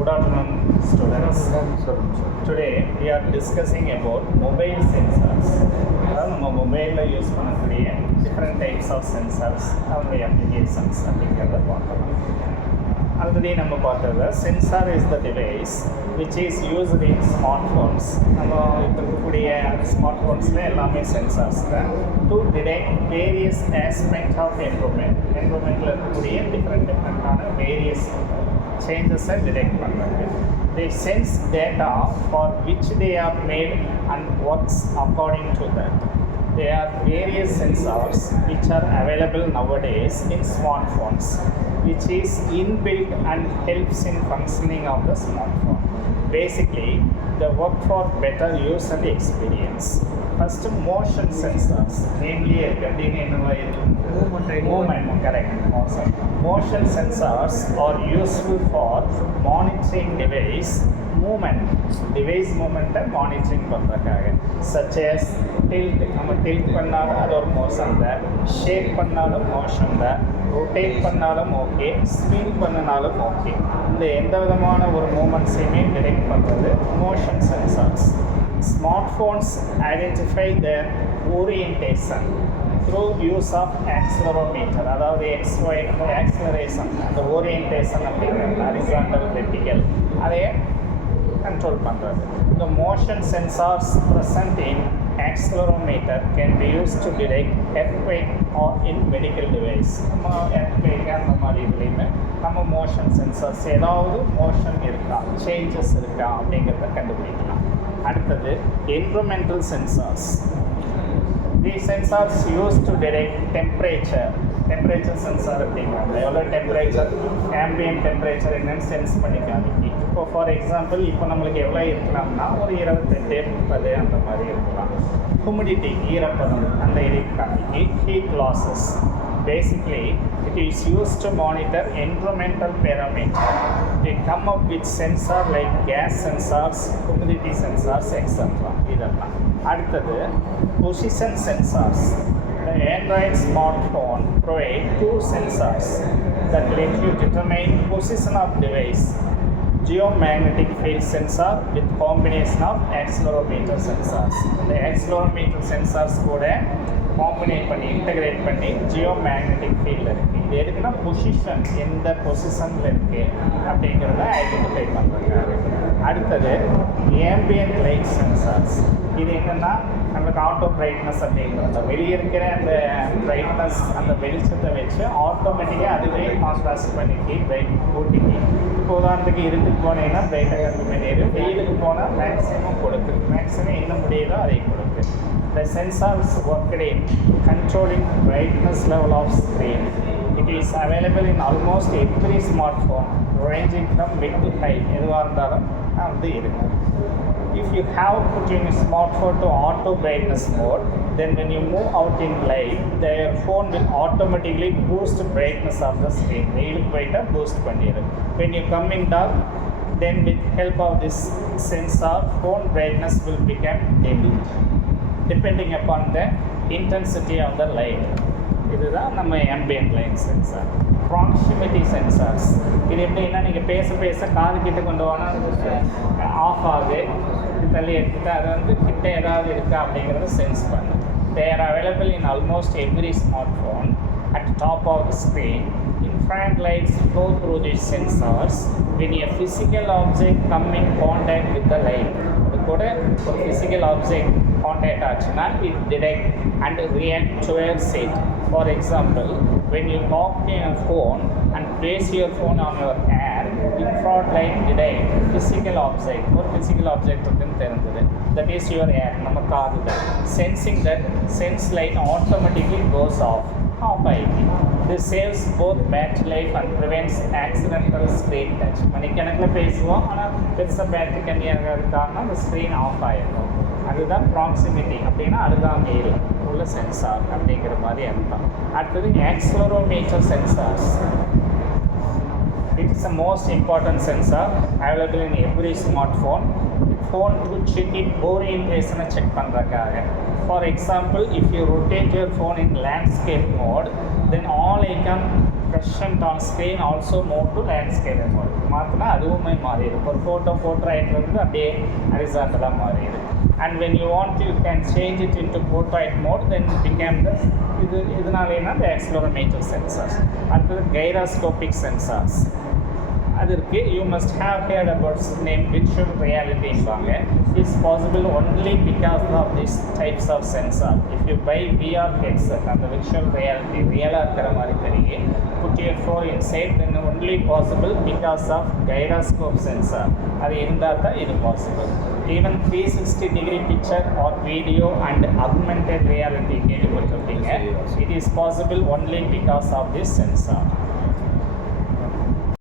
Good afternoon, students. Today we are discussing about mobile sensors. நம்ம மொபைலில் use பண்ணக்கூடிய different types of sensors அதனுடைய applications அப்படிங்கிறத பார்க்கலாம். ஆல்ரெடி நம்ம பார்த்தது sensor is the device which is used in smartphones. நம்ம இப்போ இருக்கக்கூடிய ஸ்மார்ட் ஃபோன்ஸில் எல்லாமே சென்சார்ஸ் தான் to detect various aspect of என்வரன்மெண்ட்டில் இருக்கக்கூடிய டிஃப்ரெண்ட்டான வேரியஸ் சேஞ்சஸை டிடெக்ட் பண்ணுறாங்க. They sense data for which they are made and works according to that. There are various sensors which are available nowadays in smartphones, which is inbuilt and helps in functioning of the smartphone. Basically, they work for better user experience. First, motion sensors, namely movement, correct. Awesome. Motion sensors are useful for monitoring device movement monitoring பண்ணுறதுக்காக, such as tilt. நம்ம tilt பண்ணாலும் அது ஒரு மோஷன் தான், ஷேக் பண்ணாலும் மோஷன் தான், ரொட்டேட் பண்ணாலும் okay, spin பண்ணினாலும் ஓகே. இந்த எந்த விதமான ஒரு மூமெண்ட்ஸையுமே டிடெக்ட் பண்ணுறது motion sensors. Smartphones identify their orientation through use of accelerometer, அதாவது XY ஆக்சிலரேஷன், அந்த ஓரியன்டேஷன் அப்படிங்கிறது ஹரிசாண்டல் வெர்டிகல் அதை கண்ட்ரோல் பண்ணுறது. The motion sensors present in accelerometer can be used to detect earthquake or in medical device. நம்ம earthquake அந்த மாதிரி இதுலேயுமே நம்ம மோஷன் சென்சார்ஸ் ஏதாவது மோஷன் இருக்கா, சேஞ்சஸ் இருக்கா அப்படிங்கிறத கண்டுபிடிக்கலாம். அடுத்தது environmental sensors. These sensors used to detect temperature sensor அப்படிங்கிறாங்க. எவ்வளோ டெம்பரேச்சர், ஆம்பியன்ட் டெம்பரேச்சர் என்னன்னு சென்ஸ் பண்ணி காமிக்கி. இப்போ ஃபார் எக்ஸாம்பிள் இப்போ நம்மளுக்கு எவ்வளோ இருக்கலாம்னா ஒரு 28 30 அந்த மாதிரி இருக்கலாம். ஹியூமிடிட்டி, ஈரப்பதம், அந்த இது காமிக்கி. Heat losses. Basically, it is used to monitor environmental parameters. They come up with sensor like gas sensors, humidity sensors, etc. இதெல்லாம். அடுத்தது position sensors. The Android smartphone provide two sensors that let you determine position of device. Geomagnetic field sensor with combination of accelerometer sensors. The accelerometer sensors கூட காம்பினேட் பண்ணி இன்டகிரேட் பண்ணி ஜியோமேக்னெட்டிக் ஃபீல்டு இருக்குது. இது எதுக்குன்னா பொசிஷன், எந்த பொசிஷனில் இருக்குது அப்படிங்கிறத ஐடென்டிஃபை பண்ணுறாங்க. அடுத்தது ஏம்பியன்ட் லைட் சென்சார்ஸ். இது என்னென்னா நம்மளுக்கு ஆட்டோ பிரைட்னஸ் அப்படிங்கிறது வெளியே இருக்கிற அந்த பிரைட்னஸ், அந்த வெளிச்சத்தை வச்சு ஆட்டோமேட்டிக்காக அதுவே கான்ட்ராஸ்ட் பண்ணிக்கி பிரைட் கூட்டிக்கி. இப்போ உதாரணத்துக்கு இருட்டுக்கு போனீங்கன்னா பிரைட்டாக கம்மி பண்ணிடு, வெயிலுக்கு போனால் மேக்ஸிமம் கொடுக்குது, மேக்ஸிமம் என்ன முடியுதோ அதை கொடுக்குது. The sensors work in controlling brightness level of screen. It is available in almost every smartphone, ranging from mid to high. எதுவாக இருந்தாலும் அது இருக்கும். If you have put in a smartphone to auto brightness mode, then when you move out in light, your phone will automatically boost brightness of the screen. வெயிலுக்கு போயிட்டா பூஸ்ட் பண்ணிடும். When you come in dark, then with help of this sensor, phone brightness will become dim depending upon the intensity of the light. இதுதான் நம்ம ambient light sensor. Proximity sensors. இது எப்படின்னா நீங்கள் பேச காது கிட்ட கொண்டு போனால் ஆஃப் ஆகுது, தள்ளி எடுத்துட்டு அதை வந்து கிட்ட ஏதாவது இருக்கா அப்படிங்கிறத சென்ஸ் பண்ணு. They are available in almost every smartphone. At the top of the screen, infrared lights flow through these sensors. When a physical object comes in contact with the light, கூட ஒரு physical object contact ஆச்சுன்னா it detect and react towards it. For example, when you talk in a phone and place your phone on your ear, infrared light detect physical object. ஒரு physical object இருக்குன்னு தெரிஞ்சது, that is your ear, நம்ம காது தான். Sensing that, sense light automatically goes off ஆகிடுது. This saves both battery life and prevents accidental screen touch. மணிக்கணக்கில் பேசுவோம், ஆனால் பெருசாக பேட்டரி கம்மியாக இருக்காங்கன்னா அந்த ஸ்க்ரீன் ஆஃப் ஆகிடும். அதுதான் ப்ராக்சிமிட்டி அப்படின்னா அருகாமையில் உள்ள சென்சார் அப்படிங்கிற மாதிரி அர்த்தம். அடுத்தது accelerometer sensors. It is the most important sensor available in every smartphone. Phone to check it orientation check பண்ணுறதுக்காக. For example, if you rotate your phone in landscape mode, then all icon present on screen also move to landscape mode. மாற்றினா அதுவுமே மாறிடும். ஒரு ஃபோட்டோ போர்ட்ரைட்லேருந்து அப்படியே ஹரிசாண்டலாக மாறிடும். And when you want to, you can change it into portrait mode, then it became the இதனாலேனா the accelerometer sensors. அடுத்தது gyroscopic sensors. அதற்கு you must have heard about name virtual reality ன்பாங்க. It's possible only because of these types of sensor. If you buy VR headset and the virtual reality ரியலாக இருக்கிற மாதிரி தெரியும், put your phone inside, then only possible because of gyroscope sensor. அது இருந்தால் தான் இது possible. Even 360-degree picture or video and augmented reality கேள்விப்பட்டிருப்பீங்க. It is possible only because of this sensor.